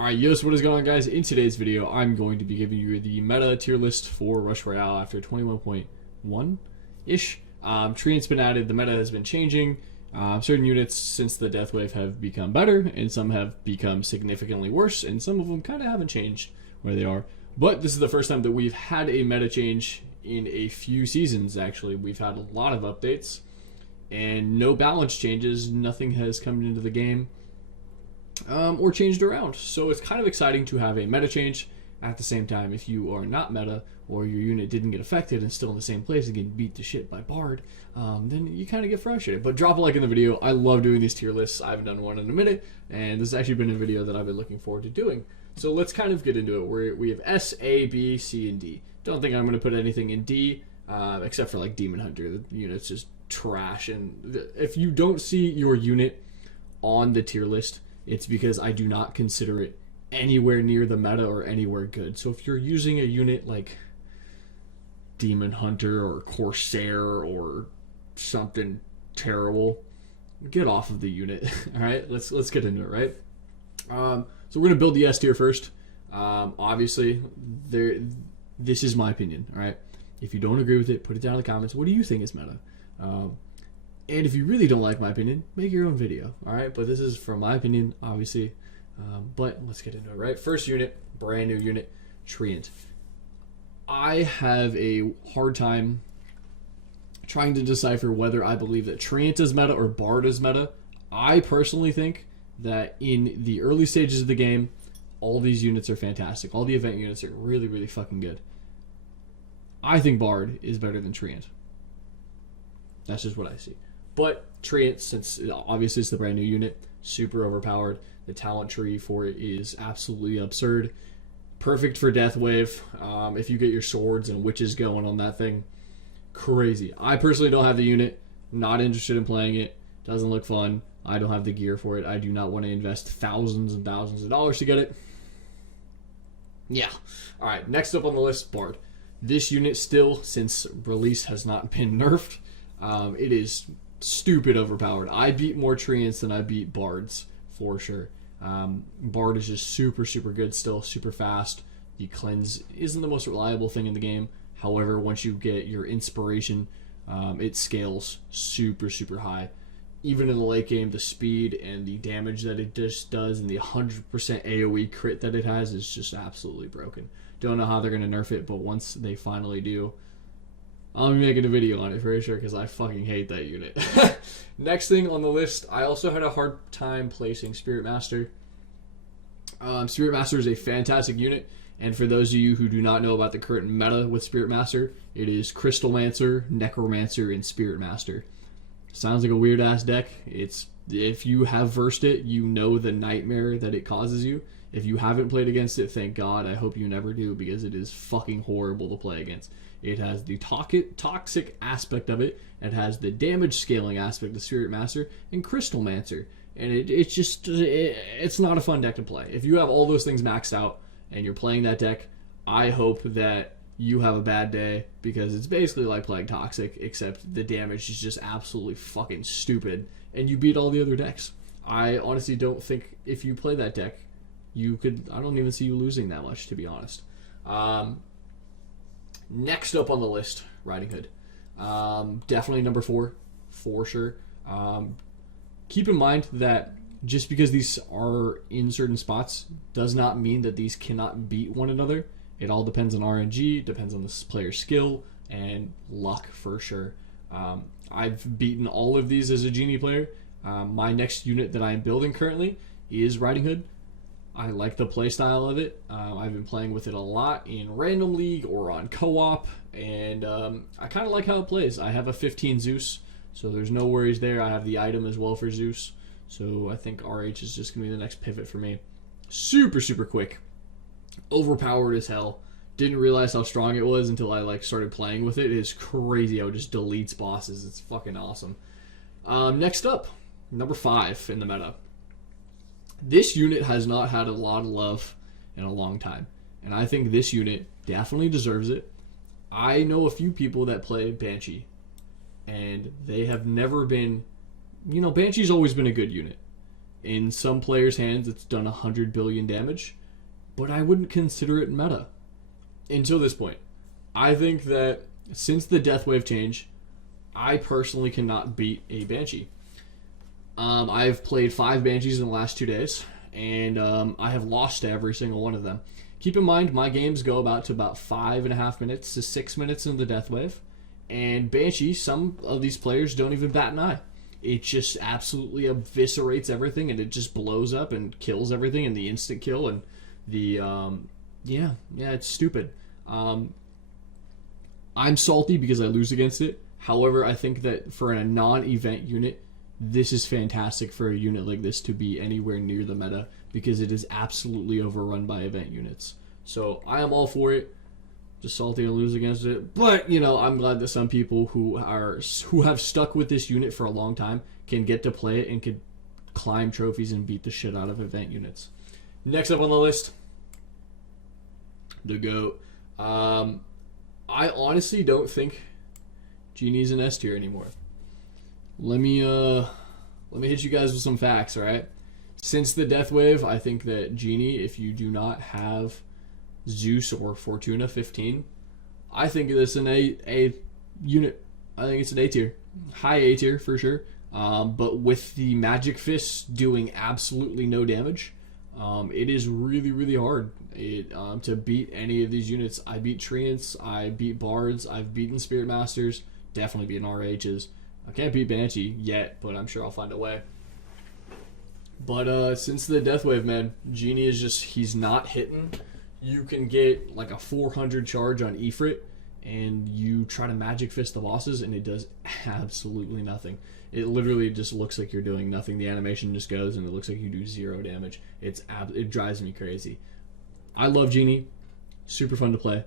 Alright, yes, what is going on, guys? In today's video, I'm going to be giving you the meta tier list for Rush Royale after 21.1-ish. Treant's been added, the meta has been changing. Certain units since the death wave have become better, and some have become significantly worse, and some of them kind of haven't changed where they are. But this is the first time that we've had a meta change in a few seasons, actually. We've had a lot of updates, and no balance changes. Nothing has come into the game or changed around. So it's kind of exciting to have a meta change. At the same time, if you are not meta, or your unit didn't get affected and still in the same place and getting beat to shit by Bard, then you kind of get frustrated. But drop a like in the video. I love doing these tier lists. I haven't done one in a minute, and this has actually been a video that I've been looking forward to doing. So let's kind of get into it. We have S, A, B, C, and D. Don't think I'm going to put anything in D, except for like Demon Hunter. The unit's just trash, and if you don't see your unit on the tier list, it's because I do not consider it anywhere near the meta or anywhere good. So if you're using a unit like Demon Hunter or Corsair or something terrible, get off of the unit. All right, let's get into it, right? So we're gonna build the S tier first. Obviously, this is my opinion. All right, if you don't agree with it, put it down in the comments. What do you think is meta? And if you really don't like my opinion, make your own video. All right, but this is from my opinion, obviously. But let's get into it, right? First unit, brand new unit, Treant. I have a hard time trying to decipher whether I believe that Treant is meta or Bard is meta. I personally think that in the early stages of the game, all these units are fantastic. All the event units are really, really fucking good. I think Bard is better than Treant. That's just what I see. But Treant, since obviously it's the brand new unit, super overpowered. The talent tree for it is absolutely absurd. Perfect for Death Wave. If you get your swords and witches going on that thing, crazy. I personally don't have the unit. Not interested in playing it. Doesn't look fun. I don't have the gear for it. I do not want to invest thousands and thousands of dollars to get it. Yeah. Alright, next up on the list, Bard. This unit still, since release, has not been nerfed. It is stupid overpowered. I beat more Treants than I beat Bards, for sure. Bard is just super, super good still, super fast. The cleanse isn't the most reliable thing in the game. However, once you get your inspiration, it scales super, super high. Even in the late game, the speed and the damage that it just does and the 100% AoE crit that it has is just absolutely broken. Don't know how they're going to nerf it, but once they finally do, I'll be making a video on it for sure because I fucking hate that unit. Next thing on the list, I also had a hard time placing Spirit Master. Spirit Master is a fantastic unit, and for those of you who do not know about the current meta with Spirit Master, it is Crystalmancer, Necromancer, and Spirit Master. Sounds like a weird ass deck. If you have versed it, you know the nightmare that it causes you. If you haven't played against it, thank God. I hope you never do because it is fucking horrible to play against. It has the toxic aspect of it. It has the damage scaling aspect of Spirit Master and Crystalmancer. And it's not a fun deck to play. If you have all those things maxed out and you're playing that deck, I hope that you have a bad day because it's basically like playing Toxic, except the damage is just absolutely fucking stupid and you beat all the other decks. I honestly don't think if you play that deck, I don't even see you losing that much, to be honest. Next up on the list, Riding Hood. Definitely number 4, for sure. Keep in mind that just because these are in certain spots does not mean that these cannot beat one another. It all depends on RNG, depends on the player's skill, and luck for sure. I've beaten all of these as a Genie player. My next unit that I'm building currently is Riding Hood. I like the playstyle of it. I've been playing with it a lot in Random League or on co-op, and I kind of like how it plays. I have a 15 Zeus, so there's no worries there. I have the item as well for Zeus, so I think RH is just going to be the next pivot for me. Super, super quick. Overpowered as hell. Didn't realize how strong it was until I started playing with it. It is crazy how it just deletes bosses. It's fucking awesome. Next up, number 5 in the meta. This unit has not had a lot of love in a long time, and I think this unit definitely deserves it. I know a few people that play Banshee, and they have never been... Banshee's always been a good unit. In some players' hands, it's done 100 billion damage, but I wouldn't consider it meta until this point. I think that since the death wave change, I personally cannot beat a Banshee. I've played 5 Banshees in the last 2 days, and I have lost every single one of them. Keep in mind, my games go about 5.5 minutes to 6 minutes into the death wave, and Banshee, some of these players don't even bat an eye. It just absolutely eviscerates everything, and it just blows up and kills everything in the instant kill, and the it's stupid. I'm salty because I lose against it. However, I think that for a non-event unit, this is fantastic for a unit like this to be anywhere near the meta, because it is absolutely overrun by event units. So I am all for it. Just salty to lose against it, but I'm glad that some people who have stuck with this unit for a long time can get to play it and could climb trophies and beat the shit out of event units. Next up on the list, the GOAT. I honestly don't think Genie's an S tier anymore. Let me hit you guys with some facts, all right? Since the death wave, I think that Genie, if you do not have Zeus or Fortuna 15, I think it's an A unit. I think it's an A tier, high A tier for sure. But with the magic fists doing absolutely no damage, it is really, really hard to beat any of these units. I beat Treants, I beat Bards, I've beaten Spirit Masters, definitely beaten RHs. I can't beat Banshee yet, but I'm sure I'll find a way. But since the death wave, man, Genie is just, he's not hitting. You can get like a 400 charge on Ifrit, and you try to magic fist the bosses, and it does absolutely nothing. It literally just looks like you're doing nothing. The animation just goes, and it looks like you do 0 damage. It drives me crazy. I love Genie. Super fun to play.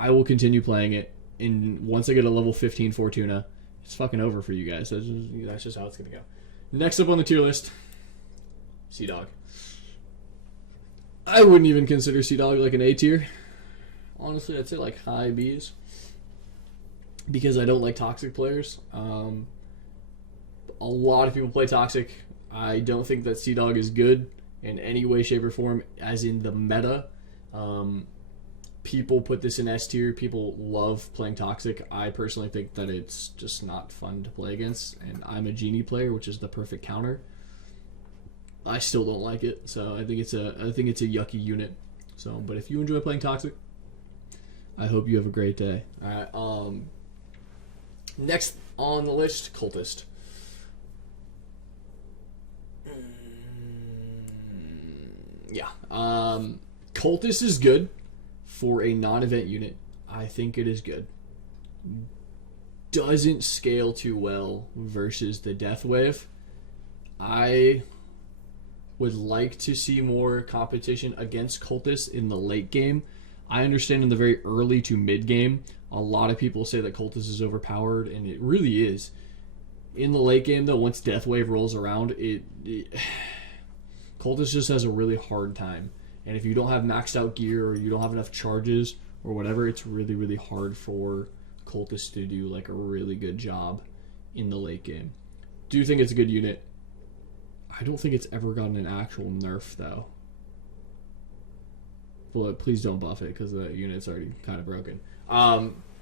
I will continue playing it, and once I get a level 15 Fortuna, it's fucking over for you guys. That's just how it's gonna go. Next up on the tier list, Sea Dog. I wouldn't even consider Sea Dog like an A tier. Honestly, I'd say like high B's, because I don't like toxic players. A lot of people play toxic. I don't think that Sea Dog is good in any way, shape, or form, as in the meta. People put this in S tier. People love playing toxic. I personally think that it's just not fun to play against, and I'm a Genie player, which is the perfect counter. I still don't like it, so I think it's a yucky unit. So, but if you enjoy playing toxic, I hope you have a great day. All right. Next on the list, Cultist. Yeah. Cultist is good for a non-event unit. I think it is good. Doesn't scale too well versus the death wave. I would like to see more competition against Cultists in the late game. I understand in the very early to mid game, a lot of people say that Cultist is overpowered, and it really is. In the late game, though, once Death Wave rolls around, Cultist just has a really hard time. And if you don't have maxed out gear, or you don't have enough charges, or whatever, it's really, really hard for Cultist to do like a really good job in the late game. Do you think it's a good unit? I don't think it's ever gotten an actual nerf, though. But please don't buff it, because the unit's already kind of broken.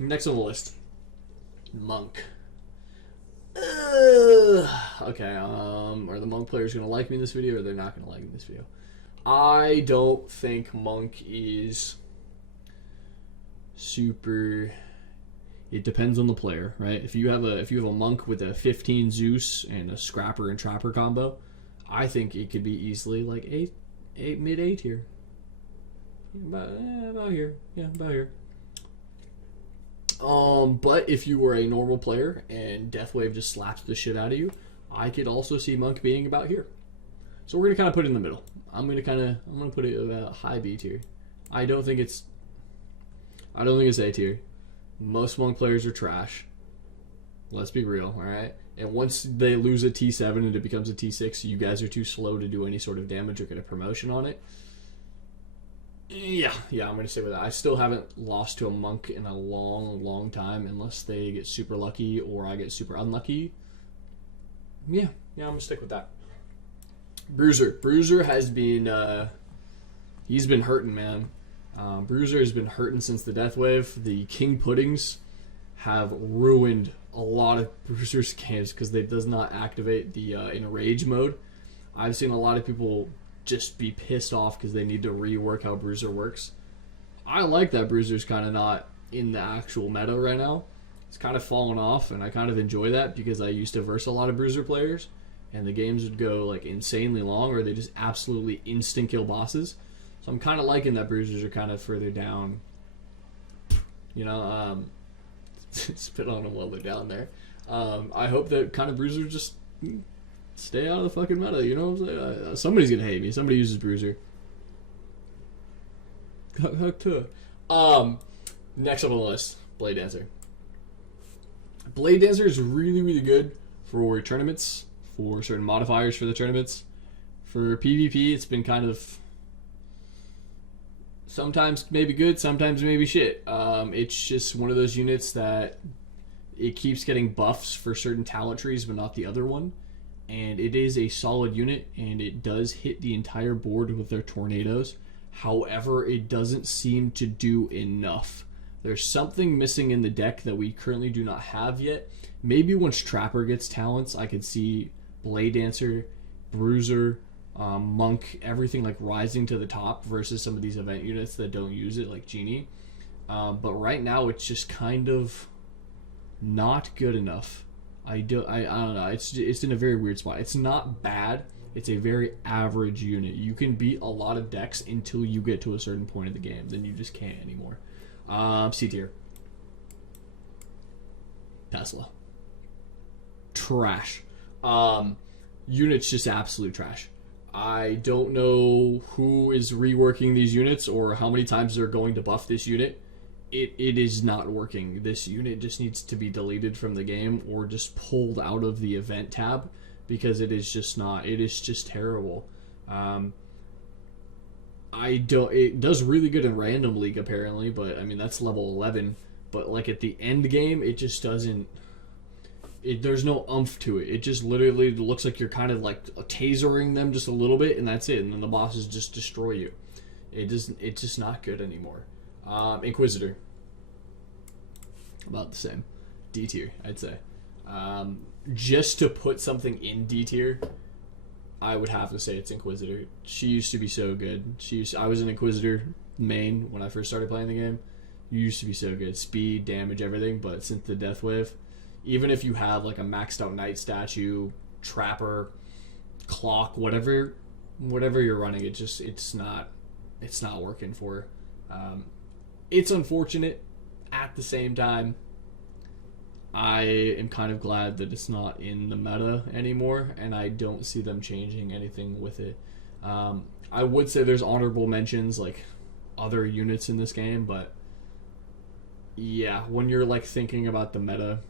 Next on the list, Monk. Okay, are the Monk players going to like me in this video, or they're not going to like me in this video? I don't think Monk is super... It depends on the player, right? If you have a Monk with a 15 Zeus and a Scrapper and Trapper combo, I think it could be easily like mid A tier. About here. Yeah, about here. But if you were a normal player and Deathwave just slaps the shit out of you, I could also see Monk being about here. So we're gonna kind of put it in the middle. I'm gonna put it about high B tier. I don't think it's A tier. Most Monk players are trash. Let's be real, all right? And once they lose a T7 and it becomes a T6, you guys are too slow to do any sort of damage or get a promotion on it. Yeah, I'm going to stay with that. I still haven't lost to a Monk in a long, long time, unless they get super lucky or I get super unlucky. Yeah, I'm going to stick with that. Bruiser has been he's been hurting, man. Bruiser has been hurting since the death wave. The King Puddings have ruined a lot of Bruiser's games because it does not activate the enrage mode. I've seen a lot of people just be pissed off because they need to rework how Bruiser works. I like that Bruiser's kind of not in the actual meta right now. It's kind of fallen off, and I kind of enjoy that because I used to verse a lot of Bruiser players, and the games would go like insanely long, or they just absolutely instant kill bosses. So I'm kind of liking that Bruisers are kind of further down. You know, spit on them while they're down there. I hope that kind of Bruiser just stay out of the fucking meta. You know what I'm saying? Somebody's gonna hate me. Somebody uses Bruiser. Next up on the list, Blade Dancer. Blade Dancer is really, really good for tournaments, for certain modifiers for the tournaments. For PvP, it's been kind of sometimes maybe good, sometimes maybe shit. It's just one of those units that it keeps getting buffs for certain talent trees, but not the other one. And it is a solid unit, and it does hit the entire board with their tornadoes. However, it doesn't seem to do enough. There's something missing in the deck that we currently do not have yet. Maybe once Trapper gets talents, I could see Blade Dancer, Bruiser, Monk, everything like rising to the top versus some of these event units that don't use it, like Genie. But right now, it's just kind of not good enough. I don't know. It's in a very weird spot. It's not bad. It's a very average unit. You can beat a lot of decks until you get to a certain point of the game. Then you just can't anymore. C tier. Tesla. Trash. Units just absolute trash. I don't know who is reworking these units or how many times they're going to buff this unit. It is not working. This unit just needs to be deleted from the game or just pulled out of the event tab because it is just not. It is just terrible. It does really good in Random League apparently, but I mean that's level 11. But like at the end game, it just doesn't. There's no oomph to it. It just literally looks like you're kind of like tasering them just a little bit, and that's it. And then the bosses just destroy you. It's just not good anymore. Inquisitor. About the same. D tier, I'd say. Just to put something in D tier, I would have to say it's Inquisitor. She used to be so good. I was an Inquisitor main when I first started playing the game. You used to be so good. Speed, damage, everything, but since the death wave, even if you have like a maxed out Knight statue, Trapper, Clock, whatever you're running, it's not working for her. It's unfortunate. At the same time, I am kind of glad that it's not in the meta anymore, and I don't see them changing anything with it. I would say there's honorable mentions, like other units in this game, but yeah, when you're like thinking about the meta,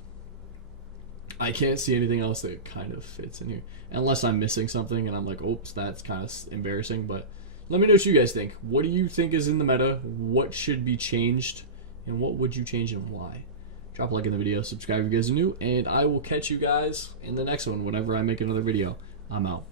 I can't see anything else that kind of fits in here. Unless I'm missing something and I'm like, oops, that's kind of embarrassing, but let me know what you guys think. What do you think is in the meta? What should be changed? And what would you change and why? Drop a like in the video, subscribe if you guys are new, and I will catch you guys in the next one whenever I make another video. I'm out.